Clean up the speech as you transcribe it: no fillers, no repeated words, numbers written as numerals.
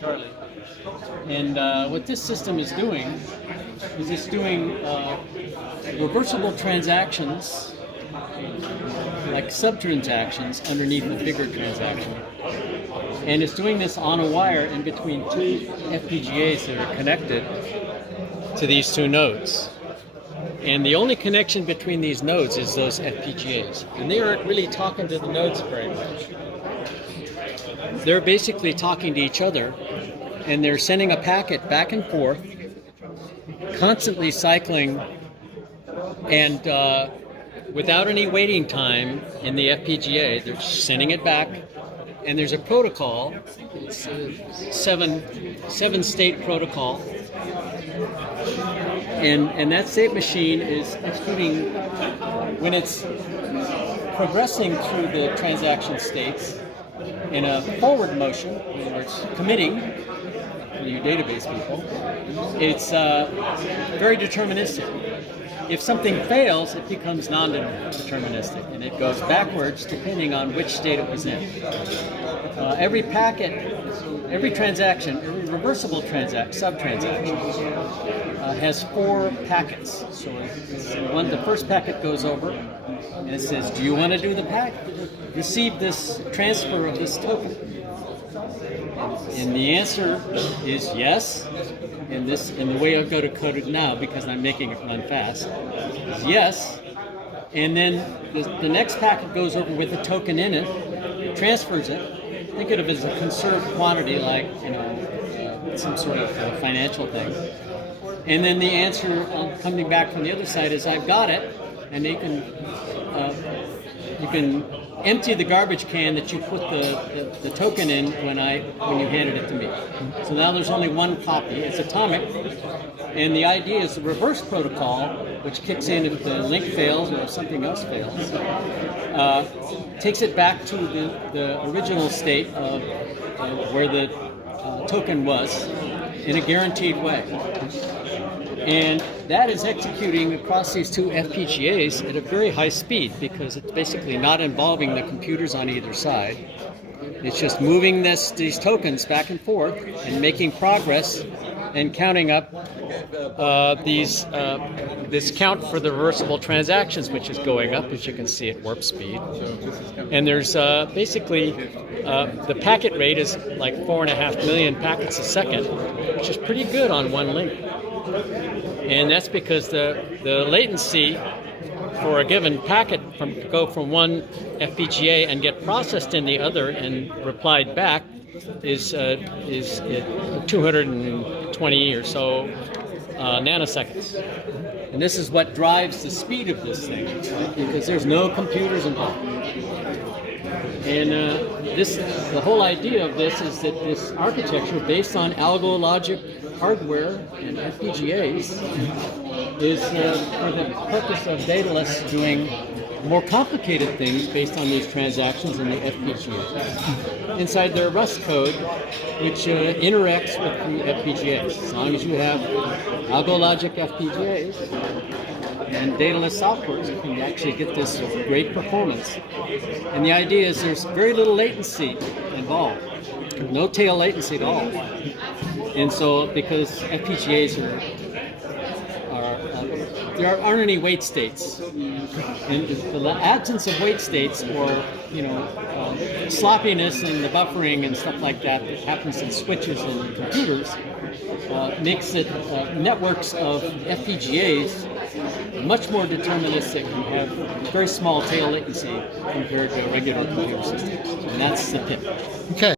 Charlie. And what this system is doing is it's doing reversible transactions, like sub-transactions underneath a bigger transaction. And it's doing this on a wire in between two FPGAs that are connected to these two nodes. And the only connection between these nodes is those FPGAs. And they aren't really talking to the nodes very much. They're basically talking to each other, and they're sending a packet back and forth, constantly cycling, and without any waiting time in the FPGA, they're sending it back. And there's a protocol, it's a seven-state protocol. And that state machine is executing when it's progressing through the transaction states in a forward motion, where it's committing, you database people. It's very deterministic. If something fails, it becomes non-deterministic, and it goes backwards depending on which state it was in. Every packet, every transaction, every reversible sub-transaction has 4 packets. So the first packet goes over, and it says, "Do you want to do receive this transfer of this token?" And the answer is yes. And the way I've got to code it now, because I'm making it run fast, is yes. And then the next packet goes over with a token in it, transfers it. Think of it as a conserved quantity, like some sort of financial thing. And then the answer coming back from the other side is I've got it, and you can empty the garbage can that you put the token in when you handed it to me. So now there's only one copy. It's atomic, and the idea is the reverse protocol, which kicks in if the link fails or if something else fails, takes it back to the original state of where the token was in a guaranteed way. And that is executing across these two FPGAs at a very high speed, because it's basically not involving the computers on either side. It's just moving these tokens back and forth and making progress and counting up this count for the reversible transactions, which is going up, as you can see, at warp speed. And there's basically the packet rate is like 4.5 million packets a second, which is pretty good on one link. And that's because the latency for a given packet go from one FPGA and get processed in the other and replied back is 220 or so nanoseconds. And this is what drives the speed of this thing, right? Because there's no computers involved. And the whole idea of this is that this architecture, based on algo logic hardware and FPGAs, is for the purpose of dataless doing more complicated things based on these transactions in the FPGA. Inside their Rust code, which interacts with the FPGAs. As long as you have algo logic FPGAs and dataless software, you can actually get this great performance. And the idea is there's very little latency involved, no tail latency at all. And so, because FPGAs there aren't any wait states, and the absence of wait states, or sloppiness in the buffering and stuff like that happens in switches and computers, makes it networks of FPGAs much more deterministic and have very small tail latency compared to regular computer systems. And that's the tip. Okay.